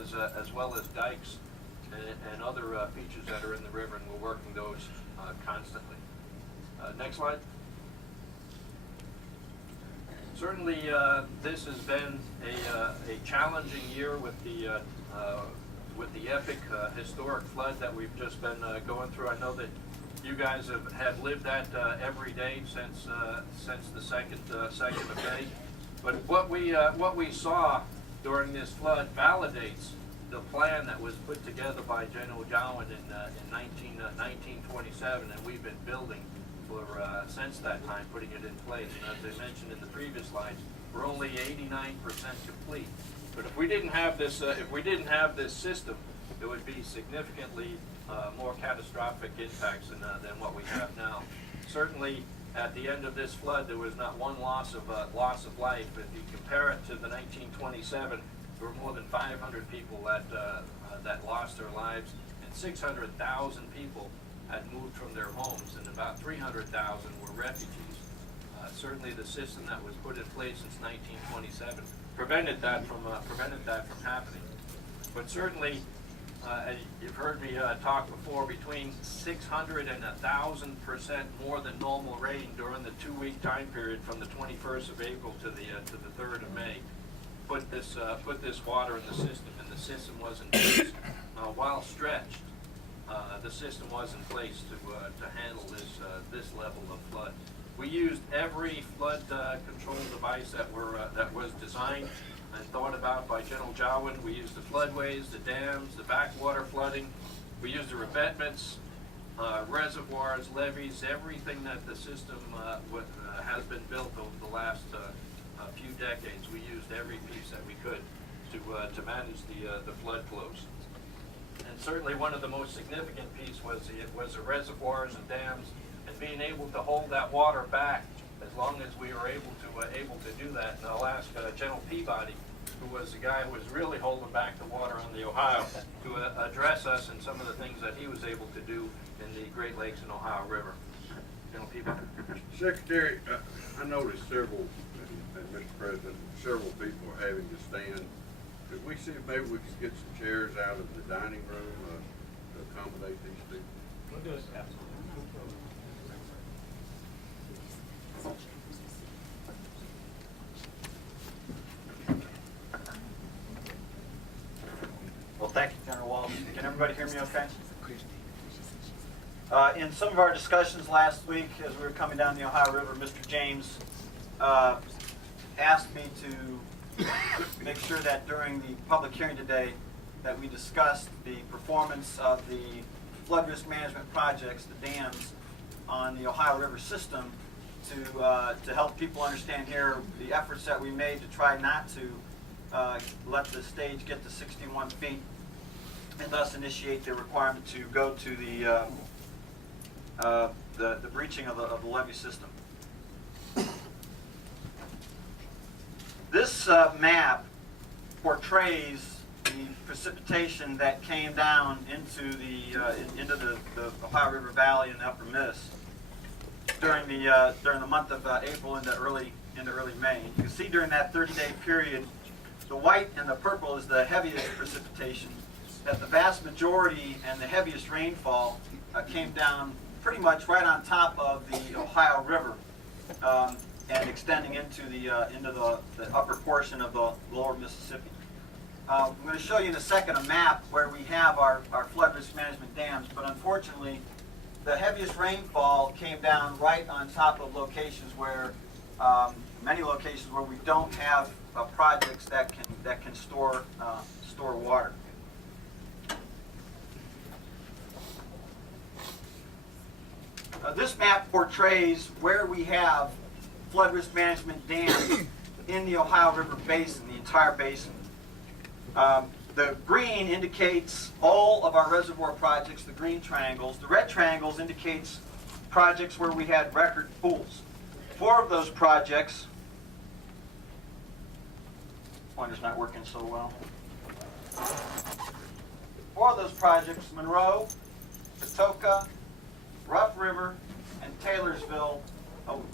as well as dikes and other features that are in the river, and we're working those constantly. Next slide. Certainly, this has been a challenging year with the epic historic flood that we've just been going through. I know that you guys have lived that every day since the second of May. But what we saw during this flood validates the plan that was put together by General Jowen in 1927, and we've been building for since that time, putting it in place. And as I mentioned in the previous slides, we're only 89% complete. But if we didn't have this system, it would be significantly more catastrophic impacts than what we have now. Certainly, at the end of this flood, there was not one loss of life. If you compare it to the 1927, there were more than 500 people that lost their lives, and 600,000 people had moved from their homes, and about 300,000 were refugees. Certainly, the system that was put in place since 1927 prevented that from happening. But certainly, you've heard me talk before, between 600 and 1,000% more than normal rain during the 2-week time period from the 21st of April to the 3rd of May put this water in the system, and the system was in place. While stretched, the system was in place to handle this level of flood. We used every flood control device that was designed and thought about by General Jowen. We used the floodways, the dams, the backwater flooding. We used the revetments, reservoirs, levees, everything that the system has been built over the last few decades. We used every piece that we could to manage the flood flows. And certainly one of the most significant pieces was the reservoirs and dams, and being able to hold that water back as long as we were able to do that. And I'll ask General Peabody, who was the guy who was really holding back the water on the Ohio, to address us and some of the things that he was able to do in the Great Lakes and Ohio River. General Peabody. Secretary, I noticed several, and Mr. President, several people are having to stand. Could we see if maybe we could get some chairs out of the dining room to accommodate these people? We'll do this, absolutely. Well, thank you, General Walsh. Can everybody hear me okay? In some of our discussions last week, as we were coming down the Ohio River, Mr. James asked me to make sure that during the public hearing today that we discussed the performance of the flood risk management projects, the dams, on the Ohio River system to help people understand here the efforts that we made to try not to let the stage get to 61 feet and thus initiate the requirement to go to the breaching of the levee system. This map portrays the precipitation that came down into the Ohio River Valley and the Upper Miss during the month of April into early May. You can see during that 30-day period, the white and the purple is the heaviest precipitation. That the vast majority and the heaviest rainfall came down pretty much right on top of the Ohio River and extending into the upper portion of the lower Mississippi. I'm going to show you in a second a map where we have our flood risk management dams, but unfortunately the heaviest rainfall came down right on top of locations where, many locations where we don't have projects that can store water. This map portrays where we have flood risk management dams in the Ohio River Basin, the entire basin. The green indicates all of our reservoir projects, the green triangles. The red triangles indicates projects where we had record pools. 4 of those projects, pointer's not working so well. 4 of those projects, Monroe, Patoka, Rough River, and Taylorsville,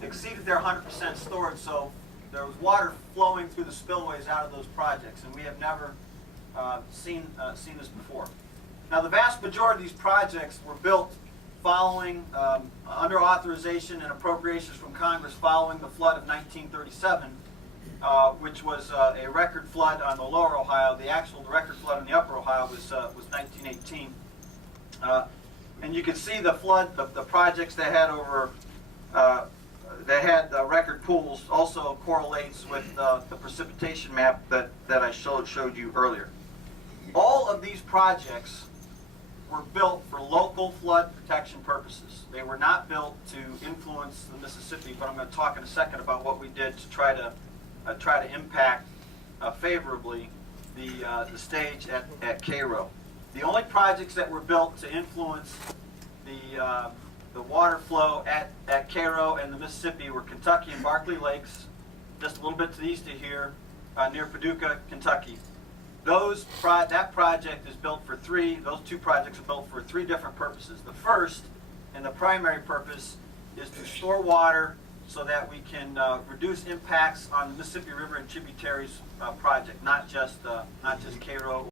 exceeded their 100% storage, so there was water flowing through the spillways out of those projects, and we have never seen this before. Now, the vast majority of these projects were built following, under authorization and appropriations from Congress following the flood of 1937, which was a record flood on the lower Ohio. The record flood on the upper Ohio was 1918. And you can see the flood, the projects that had over, that had record pools also correlates with the precipitation map that I showed you earlier. All of these projects were built for local flood protection purposes. They were not built to influence the Mississippi, but I'm going to talk in a second about what we did to try to impact favorably the stage at Cairo. The only projects that were built to influence the water flow at Cairo and the Mississippi were Kentucky and Barkley Lakes, just a little bit to the east of here, near Paducah, Kentucky. That project is built for those two projects are built for three different purposes. The first and the primary purpose is to store water so that we can reduce impacts on the Mississippi River and tributaries project, not just Cairo